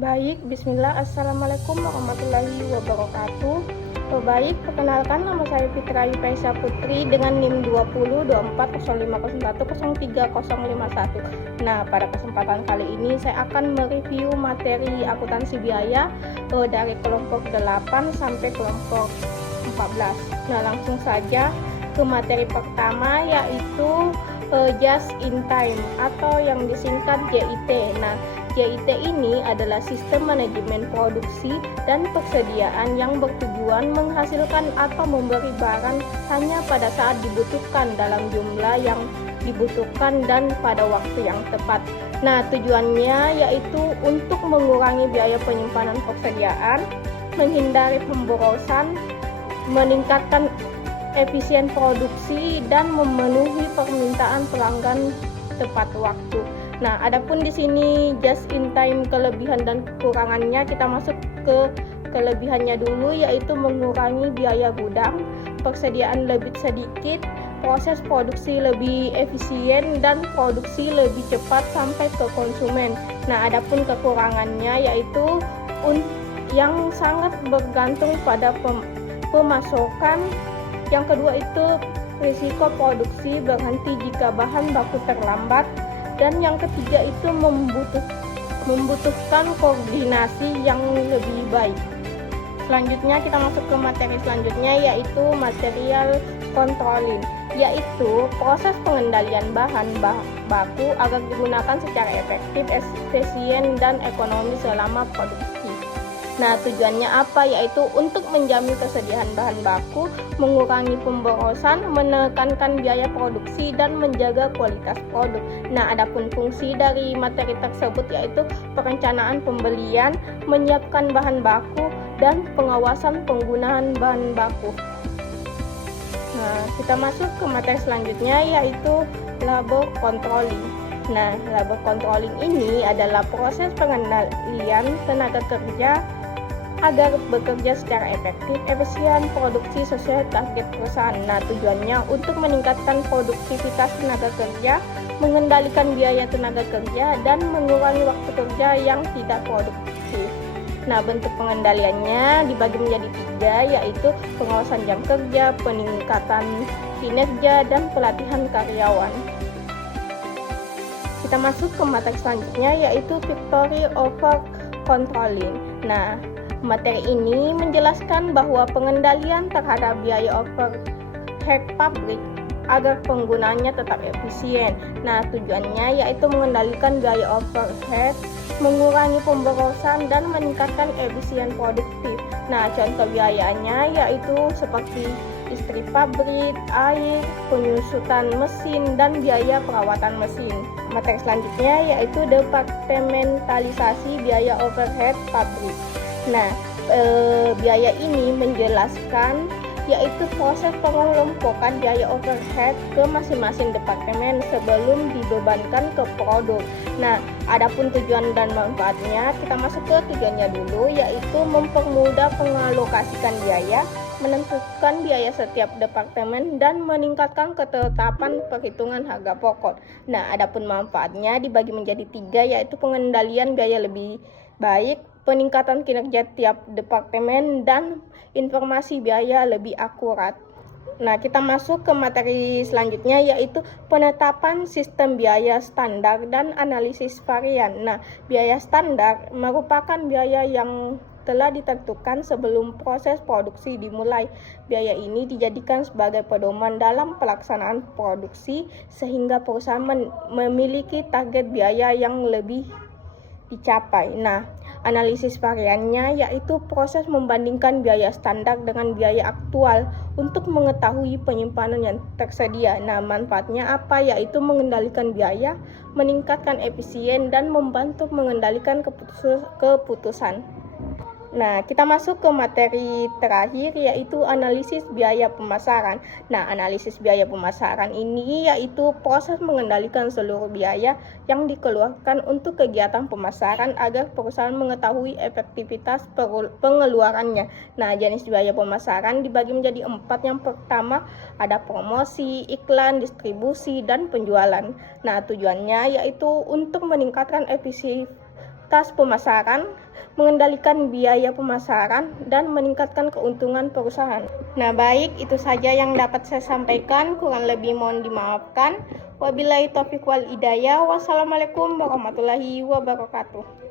Baik, bismillah, assalamualaikum warahmatullahi wabarakatuh. Baik, perkenalkan nama saya Fitra Yupaisa Putri dengan NIM 20240501030051. Nah, pada kesempatan kali ini saya akan mereview materi akuntansi biaya dari kelompok 8 sampai kelompok 14. Nah, langsung saja ke materi pertama, yaitu just in time atau yang disingkat JIT. Nah, JIT ini adalah sistem manajemen produksi dan persediaan yang bertujuan menghasilkan atau memberi barang hanya pada saat dibutuhkan dalam jumlah yang dibutuhkan dan pada waktu yang tepat. Nah, tujuannya yaitu untuk mengurangi biaya penyimpanan persediaan, menghindari pemborosan, meningkatkan efisien produksi, dan memenuhi permintaan pelanggan tepat waktu. Nah, adapun di sini just in time kelebihan dan kekurangannya, kita masuk ke kelebihannya dulu, yaitu mengurangi biaya gudang, persediaan lebih sedikit, proses produksi lebih efisien, dan produksi lebih cepat sampai ke konsumen. Nah, adapun kekurangannya yaitu yang sangat bergantung pada pemasokan. Yang kedua itu risiko produksi berhenti jika bahan baku terlambat. Dan yang ketiga itu membutuhkan koordinasi yang lebih baik. Selanjutnya kita masuk ke materi selanjutnya, yaitu material controlling, yaitu proses pengendalian bahan baku agar digunakan secara efektif, efisien, dan ekonomis selama produksi. Nah, tujuannya apa? Yaitu untuk menjamin kesediaan bahan baku, mengurangi pemborosan, menekankan biaya produksi, dan menjaga kualitas produk. Nah, adapun fungsi dari materi tersebut yaitu perencanaan pembelian, menyiapkan bahan baku, dan pengawasan penggunaan bahan baku. Nah, kita masuk ke materi selanjutnya, yaitu labor controlling. Nah, labor controlling ini adalah proses pengendalian tenaga kerja agar bekerja secara efektif, efisien, produksi sesuai target perusahaan. Nah, tujuannya untuk meningkatkan produktivitas tenaga kerja, mengendalikan biaya tenaga kerja, dan mengurangi waktu kerja yang tidak produktif. Nah, bentuk pengendaliannya dibagi menjadi 3, yaitu pengawasan jam kerja, peningkatan kinerja, dan pelatihan karyawan. Kita masuk ke materi selanjutnya, yaitu victory over controlling. Nah, materi ini menjelaskan bahwa pengendalian terhadap biaya overhead pabrik agar penggunaannya tetap efisien. Nah, tujuannya yaitu mengendalikan biaya overhead, mengurangi pemborosan, dan meningkatkan efisien produktif. Nah, contoh biayanya yaitu seperti listrik pabrik, air, penyusutan mesin, dan biaya perawatan mesin. Materi selanjutnya yaitu departementalisasi biaya overhead pabrik. Nah, biaya ini menjelaskan yaitu proses pengelompokan biaya overhead ke masing-masing departemen sebelum dibebankan ke produk. Nah, adapun tujuan dan manfaatnya, kita masuk ke tujuannya dulu, yaitu mempermudah pengalokasikan biaya, menentukan biaya setiap departemen, dan meningkatkan ketetapan perhitungan harga pokok. Nah, adapun manfaatnya dibagi menjadi 3, yaitu pengendalian biaya lebih baik, peningkatan kinerja tiap departemen, dan informasi biaya lebih akurat. Nah, kita masuk ke materi selanjutnya, yaitu penetapan sistem biaya standar dan analisis varian. Nah, biaya standar merupakan biaya yang telah ditentukan sebelum proses produksi dimulai. Biaya ini dijadikan sebagai pedoman dalam pelaksanaan produksi sehingga perusahaan memiliki target biaya yang lebih dicapai. Nah, analisis variannya yaitu proses membandingkan biaya standar dengan biaya aktual untuk mengetahui penyimpanan yang tersedia. Nah, manfaatnya apa? Yaitu mengendalikan biaya, meningkatkan efisien, dan membantu mengendalikan keputusan. Nah, kita masuk ke materi terakhir, yaitu analisis biaya pemasaran. Nah, analisis biaya pemasaran ini yaitu proses mengendalikan seluruh biaya yang dikeluarkan untuk kegiatan pemasaran agar perusahaan mengetahui efektivitas pengeluarannya. Nah, jenis biaya pemasaran dibagi menjadi 4. Yang pertama ada promosi, iklan, distribusi, dan penjualan. Nah, tujuannya yaitu untuk meningkatkan efisiensi pemasaran, mengendalikan biaya pemasaran, dan meningkatkan keuntungan perusahaan. Nah, baik, itu saja yang dapat saya sampaikan. Kurang lebih mohon dimaafkan. Wabillahi taufiq wal hidayah. Wassalamualaikum warahmatullahi wabarakatuh.